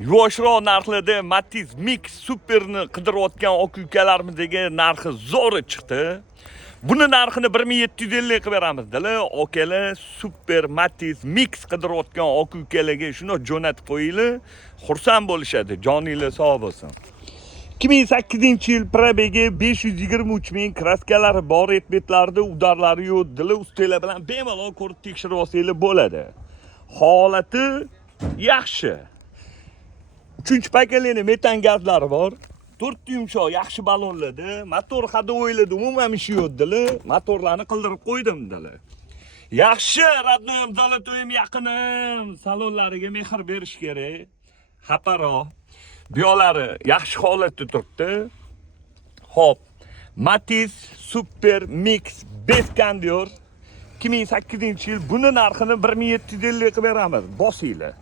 Yoshroq narxlarda Matiz Mix Superni qidirayotgan aka-ukalarimizga narxi zo'ri chiqdi. Buni narxini 1750 qilib beramiz-da. Okalar Super Matiz Mix qidirayotgan aka-ukalarga shuni jo'natib qo'yinglar. Xursand bo'lishadi. Joninglar sog' bo'lsin. 2008-yil probegi 523 ming, kraskalari bor, etbetlarida udarlari yo'q, dili ustalar bilan bemalol ko'rib tekshirib olsanglar bo'ladi. Holati yaxshi. 3-pakalini metan gazlari bor. 4 yumshoq yaxshi balonlarda, motor hadovoylarda umuman ishi yo'q-dilar. Motorlarni qildirib qo'ydim-dilar. Yaxshi, radnoyim, zolotoyim yaqinim, salonlariga mehr berish kerak. Xaparo. Biyolari yaxshi holatda turibdi. Xo'p, Matiz Super Mix Beskandiyor 2008-yil buni narxini 1750 qilib beramiz. Bosinglar.